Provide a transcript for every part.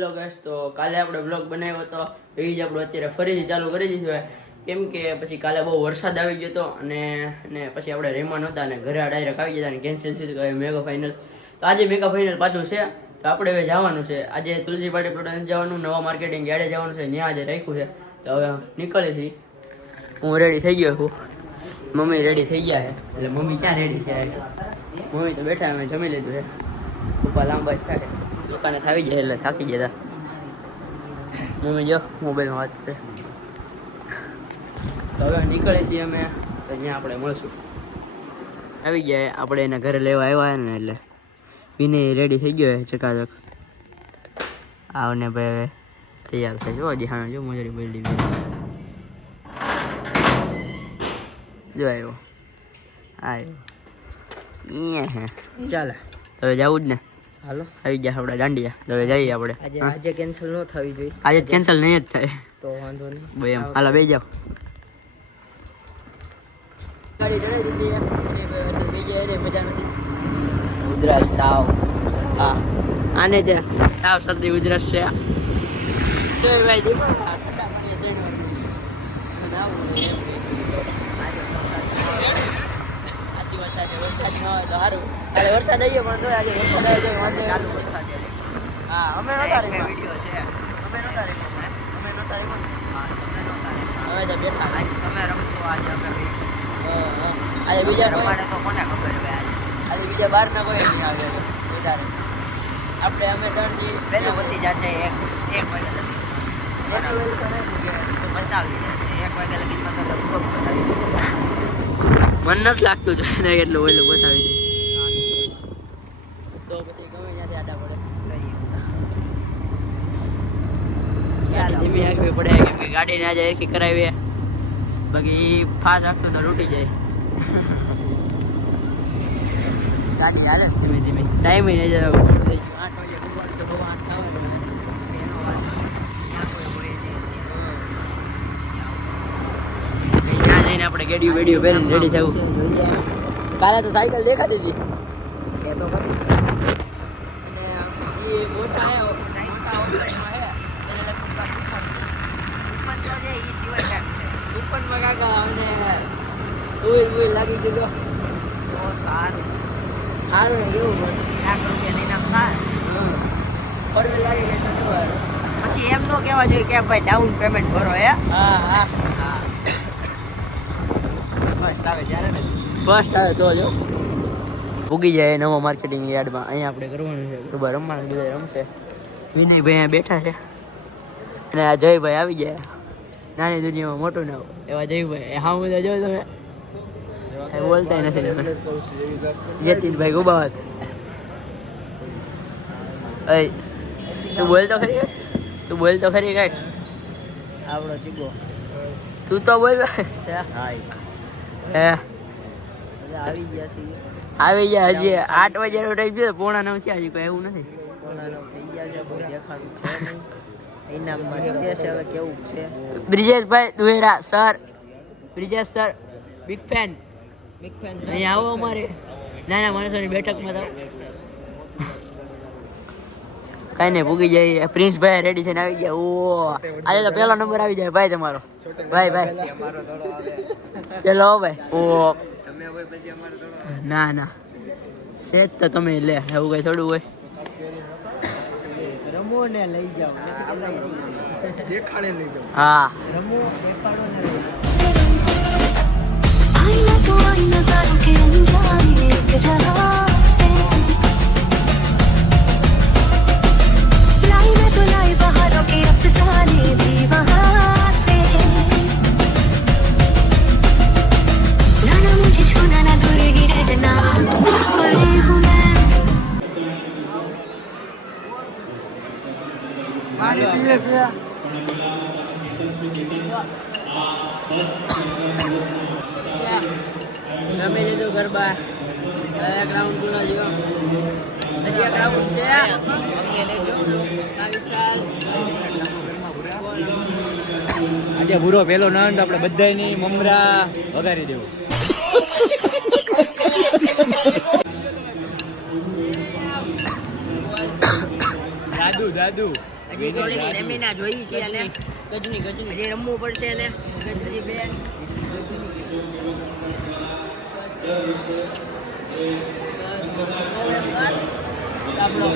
Hello guys, તો કાલે આપણે બ્લોગ બનાવ્યો હતો એ જ આપણો અત્યારે ફરીથી ચાલુ કરી દીધો છે. કેમ કે પછી કાલે બહુ વરસાદ આવી ગયો હતો અને પછી આપણે રહેમાં નહોતા અને ઘરે ડાયરેક્ટ આવી ગયા અને કેન્સલ થયું કે મેગા ફાઇનલ. તો આજે મેગા ફાઇનલ પાછું છે, તો આપણે હવે જવાનું છે. આજે તુલસી પાટી પ્લોટ જવાનું, નવા માર્કેટિંગ યાર્ડે જવાનું છે, ત્યાં આજે રાખ્યું છે. તો હવે નીકળીથી હું રેડી થઈ ગયો છું, મમ્મી રેડી થઈ ગયા છે. એટલે મમ્મી ક્યાં રેડી થયા છે? મમ્મી તો બેઠા, અમે જમી લીધું છે. પપ્પા લાંબા જ થાય, દુકાને થાવી જાય એટલે થાકી જતા. મમ્મી જો મોબાઈલમાં વાત કરે. તો હવે નીકળે છીએ અમે, તો ત્યાં આપણે મળશું. આવી ગયા આપણે એના ઘરે લેવા આવ્યા ને, એટલે વિનય રેડી થઈ ગયો ચકાચક. આવને ભાઈ હવે તૈયાર થાય. જો હજી હા જો મોજડી બિલ્ડિંગ જો આવ્યો હે. ચાલે તો હવે જવું જ ને. હાલો આવી ગયા આપણા દાંડિયા. તો હવે જઈએ આપણે. આજે કેન્સલ ન થવી જોઈએ. આજે કેન્સલ નહીં જ થાય તો વાંધો નહીં. ભાઈ એમ હાલો બે જાવ. ગાડી ચડાવી દીધી. મજા નથી. ઉધરસ તાવ. હા આને ત્યાં તાવ શરદી ઉધરસ છે. વરસાદ ન હોય તો સારું. કાલે વરસાદ આવી ગયો પણ આજે વરસાદ આવી ગયો વાંધો ચાલુ વરસાદ. હા અમે નહોતા વિડીયો છે. અમે નહોતા હવે તો બેઠા. આજે તમે રમશો, આજે અમે રમીશું. આજે બીજા રમાડે તો કોને ખબર હવે. આજે બીજા બહાર ના કોઈ નહીં આવે વધારે. આપણે અમે ત્રણ છીએ. પહેલું પતી જશે એક વાગે લગી બતાવી જશે. 1 વાગે લગી બતાવી મન નથી લાગતું જોઈને એટલું ઓલું બતાવી દે તો પછી ગમે ત્યાંથી આડા પડે. ગાડી ધીમી આગવી પડે કેમ કે ગાડીને આજે એકી કરાવીએ, બાકી ફાસ્ટ રાખતો તો તૂટી જાય. ગાડી હાલે છે ધીમે ધીમે. ટાઈમ નહીં થઈ ગયો. 8 વાગે ડૂબવાનું તો બહુ આંખ આવે ને એનો વાત ત્યાં જઈને આપણે ગેડિયું વેડિયું પહેરીને રેડી થવું. કાલે તો સાયકલ દેખાતી હતી છે તો ખરી છે. અને એ મોટા મોટા ઓપનમાં હે એને લગતા ઉપર તો જે ઈ સિવાય કાક છે ઉપરમાં કાકા અને ઉઈલ લાગી ગયો તો સારું ને એવું બસ ₹1 લઈને થાય પરવે લાગી ગઈ તો પછી એમ નો કહેવા જોઈએ કે ભાઈ ડાઉન પેમેન્ટ ભરો હે. હા હા હા ફર્સ્ટ આવે ત્યારે ને ફર્સ્ટ આવે તો જો ઉગી જાય નવા માર્કેટિંગ યાર્ડમાં. અહીંયા આપણે કરવાનું છે ગરબા રમવાનું. બધા રમશે. વિનયભાઈ અહીંયા બેઠા છે અને આ જયભાઈ આવી જાય. નાની દુનિયામાં મોટું ના એવા જયભાઈ. હા બધા જો તમે બોલતા નથી તમે. જતીનભાઈ ગુબાવત તું બોલ તો ખરી કાંઈક. આપણો ચીગો તું તો બોલ. હે આવી ગયા હજી 8 વાગ્યાનો ટાઈમ છે. 8:45 છે. હજી કોઈ એવું નથી. 8:45 થઈ ગયા છે. કોઈ દેખાડું છે નહીં. ઇનામમાં જોઈએ છે હવે કેવું છે. બ્રિજેશભાઈ Duhera sir, Brijesh sir big fan. અહીંયા આવો અમારે નાના માણસોની બેઠકમાં. તો કાંઈ નહીં ભૂગી જાય. પ્રિન્સભાઈ રેડી થઈને આવી ગયા. ઓ આજે તો પહેલો નંબર આવી જાય ભાઈ તમારો. ભાઈ ચલો ભાઈ. ઓ ના સેજ તો તમે લે એવું કઈ થોડું હોય. રમો ને લઈ જાઓ. દેખાડે લઈ જાઓ. હા રમો દેખાડો ને લઈ જાઓ. રમી લીધું ગરબા. ગ્રાઉન્ડ પૂરો જો હજી એક રાઉન્ડ છે. અમને લેજો આજે ભૂરો પેલો નંદ આપણે બધાની મમરા વગાડી દેવું. દાદુ હજી થોડીક સ્ટેમિના જોઈ છે અને ગજની હજી રમવું પડશે એને ગજની બેન આપણો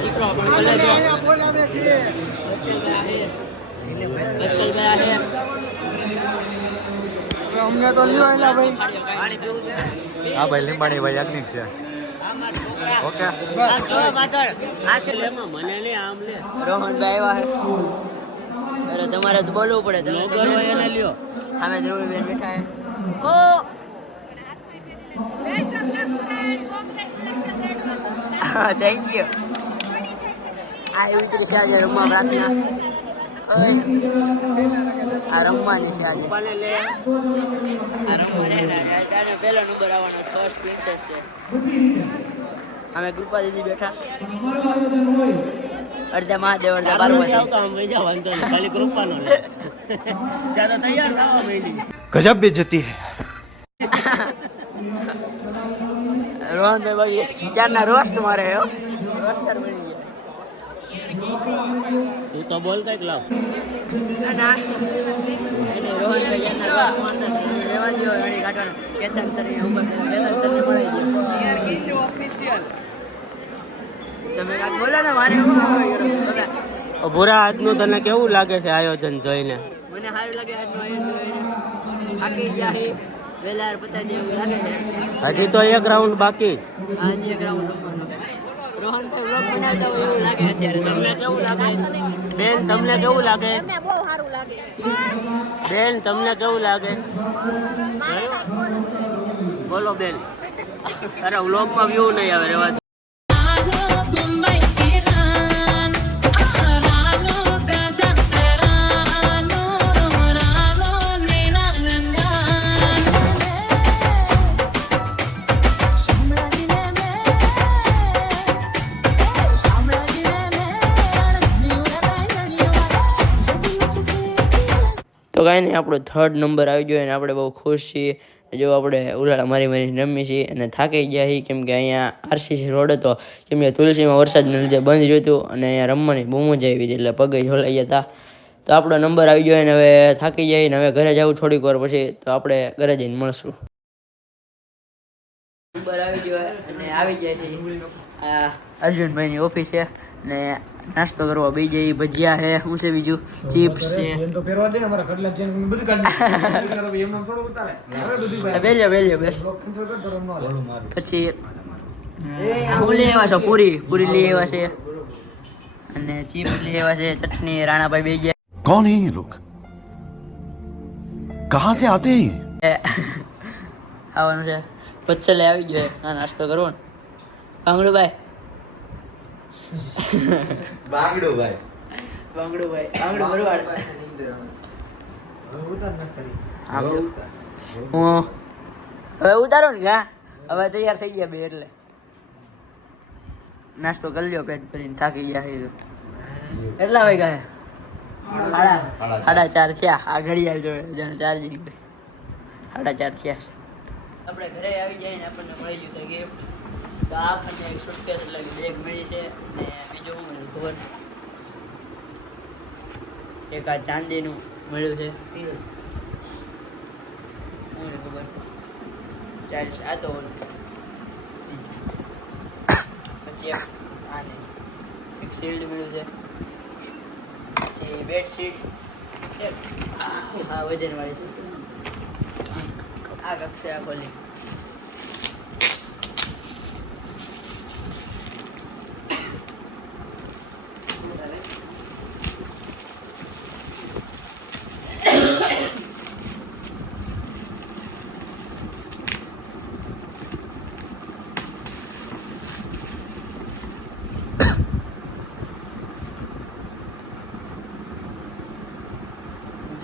દીકરો પણ કલેજો વત્સલભાઈ આહિર અમને તો લ્યો એલા ભાઈ પાણી પીવું છે હા ભાઈ લીંબાણી ભાઈ યાજ્ઞિક છે ઓકે રોહનભાઈ આવ્યા છે અરે તમારે તો બોલવું પડે તમે એને લ્યો અમે ધ્રુવીબેન બેઠા છે ઓ થેન્ક યુ આ એવી રીતે છે આજે રમવા પ્રાર્થના આ રમવાની છે આજે આ રમવાની પહેલો નંબર આવવાનો ફર્સ્ટ પ્રિન્સેસ છે અમે કૃપા દીદી બેઠા અડધા મહાદેવ અડધા પાર્વતી ગજબ બેઇજ્જતી હે રોહનભાઈ બાકી ત્યારના રોસ્ટ મારે રોસ્ટર બની ગયા તું તો બોલ કઈક લાવ ના એને રોહનભાઈ ત્યારના રોસ્ટ મારતા રહેવા દો રણી કાઢવાનો કેતન સરની ઉપર કેતન સરને મળાઈ ગયો તમે કાંઈક બોલો ને મારે શું તમે ભૂરા આજનું તને કેવું લાગે છે આયોજન જોઈને મને સારું લાગે આજનું આયોજન જોઈને થાકી ગયા છે વેલા પતાવી દેવું લાગે છે હજી તો એક રાઉન્ડ બાકી જ આજે ગ્રાઉન્ડ રમવાનું રોહનભાઈ વ્લોગ બનાવતા હોય એવું લાગે અત્યારે તમને કેવું લાગે બેન તમને કેવું લાગે બહુ સારું લાગે બેન તમને કેવું લાગે બોલો બેન અરે વ્લોગમાં વ્યૂ નહીં આવે રેવા દો. તો કાંઈ નહીં આપણો 3rd નંબર આવી ગયો અને આપણે બહુ ખુશ છીએ જો આપણે ઉલાળા મારી રમી છીએ અને થાકી ગયા છીએ કેમ કે અહીંયા આરસીસી રોડ હતો કેમ કે તુલસીમાં વરસાદને લીધે બંધ રહ્યું હતું અને અહીંયા રમવાની બહુ મજા આવી હતી એટલે પગે ઝોલાઈ ગયા હતા તો આપણો નંબર આવી ગયો અને હવે થાકી જાય ને હવે ઘરે જવું થોડીક વાર પછી તો આપણે ઘરે જઈને મળશું નંબર આવી ગયો અને આવી જાય છે આ અર્જુનભાઈની ઓફિસ છે ને નાસ્તો કરવા બે જઈ ભજીયા છે શું છે બીજું ચિપ્સ છે તો પહેરવા દે અમારા ઘરલા ચેન બધું કાઢી એમ થોડું ઉતારે હવે બધું બેલ્યો બેસ પછી હું લઈ આવ્યા છો પૂરી લઈ આવ્યા છે અને ચિપ્સ લઈ આવ્યા છે ચટણી રાણાભાઈ બે ગયા कौन है ये लोग कहाँ से आते हैं ये ખાવાનું છે પચ્છલે આવી ગયો ના નાસ્તો કરવો ને ભાંગડુભાઈ बागड़ो भाई ભાંગડું ભરવાડ હું હવે ઉતારો ને ગા હવે તૈયાર થઈ ગયા બે એટલે નાસ્તો કરી લ્યો પેટ ભરીને થાકી ગયા છે કેટલા વાગ્યા છે 4:30 થયા આ ઘડિયાળ જોડે જાણે ચાર્જિંગ 4:30 થયા આપણે ઘરે આવી જઈને આપણને મળી ગયું છે ગિફ્ટ તો આ આપણને એક સુટકેસ એટલે બેગ મળી છે ને બીજું શું મળ્યું ખબર એક આ ચાંદીનું મળ્યું છે સીલ શું ખબર ચાલશે આ તો પછી એક શિલ્ડ મળ્યું છે પછી બેડશીટ હા વજનવાળી છે આ કક્ષે આ ખોલી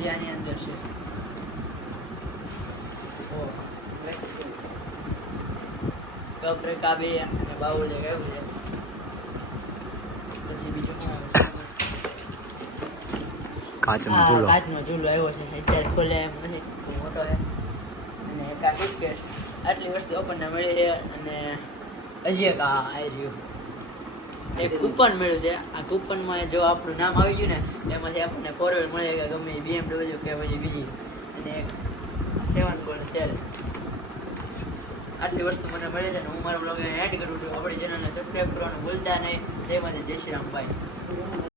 આની અંદર છે કપ રેકાબી અને બાઉલે કેવું છે પછી બીજું શું આવે છે કાચનો ચૂલો કાચનો ચૂલો આવ્યો છે અત્યારે ખોલે એમ નથી મોટો છે અને એક આ સુટકેસ આટલી વસ્તુ આપણને મળી છે અને હજી એક આ આવી રહ્યું એક કૂપન મળ્યું છે. આ કૂપનમાં જો આપણું નામ આવી ગયું ને એમાંથી આપણને ફોરવેલ મળે કે ગમે BMW કે પછી બીજી અને 7 ગોલ્ડ તેલ. આટલી વસ્તુ મને મળે છે ને હું મારો બ્લોગ એડ કરું છું. આપણી ચેનલને સબસ્ક્રાઈબ કરવાનું ભૂલતા નહીં. તેમાંથી જય શ્રી રામ ભાઈ.